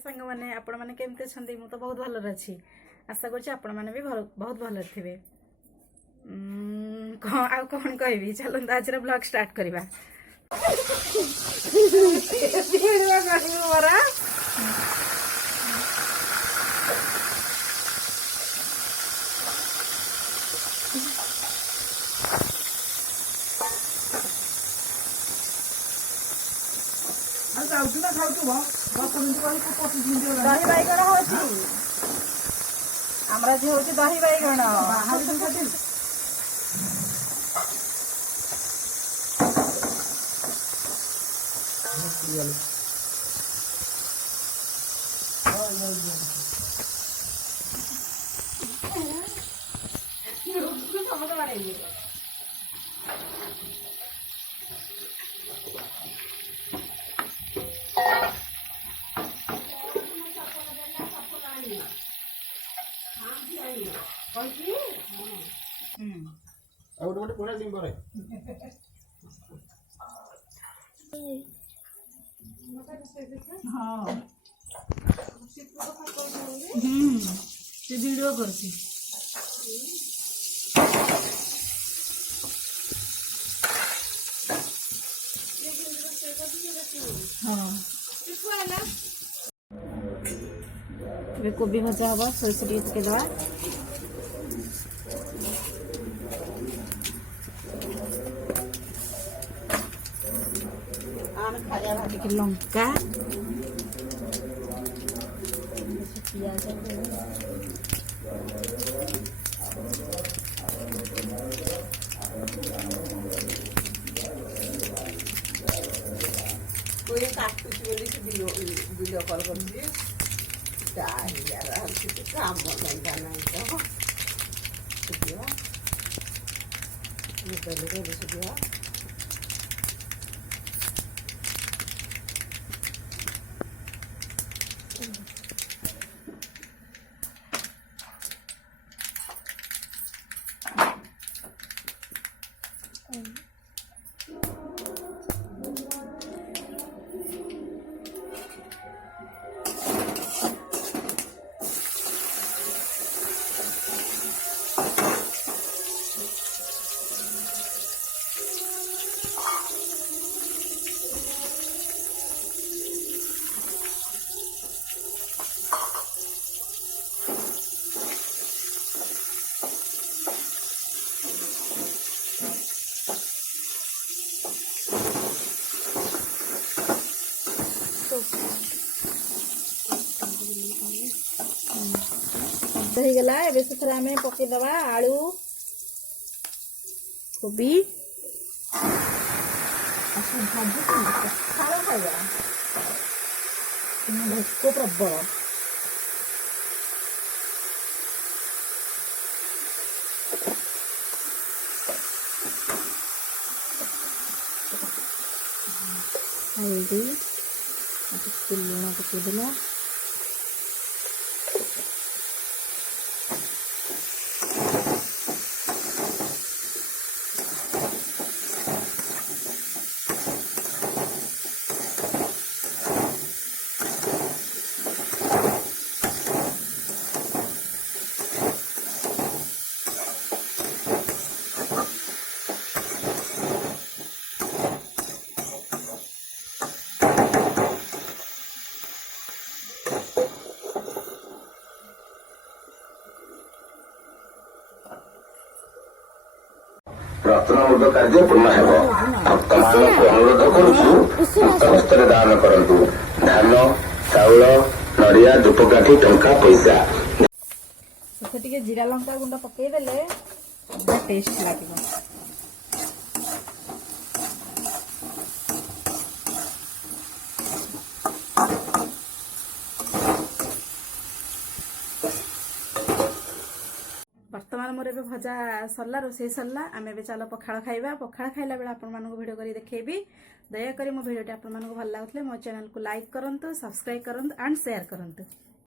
सांग मैंने आपण मैंने केमते छंदी मु तो बहुत भल अच्छी आशा करछि आपण मैंने भी बहुत भल थिबे। कौन कहबी चलो आज ब्लॉग स्टार्ट करवा। दही बैगण हमरा जी होची दही बैगण वीडियो करছি कोबी भजा हवा सोरिष टिके पकेदवा लंका पियाज कोई काटुची बोली वीडियो कॉल करती यार काम नहीं तो गला ए से आम पकईदबा आलू कोबी पखाड़ खाଇବା भोक प्रबल हल्दी लुण पकईदेला रत्नमूर्ध कार्य पूर्ण हेब भक्तମାନଙ୍କୁ ଅନୁରୋଧ କରୁଛୁ ସମସ୍ତରେ ଦାନ କରନ୍ତୁ धान चाउल नड़िया धूपकाठी टंका पैसा से जीरा लंका गुंड पकईदेले टेस्ट लगे। वर्तमान मोर ए भजा सरला रोसे सरला आम ए चल पखाड़ खाइबा। पखाड़ खाइला बेला आपण मानक वीडियो करी देखेबी। दयाकोरी मो वीडियोटी आपण मानक भल लागुतले मो चैनल को लाइक करंतु, सब्सक्राइब करंतु एंड शेयर करंतु।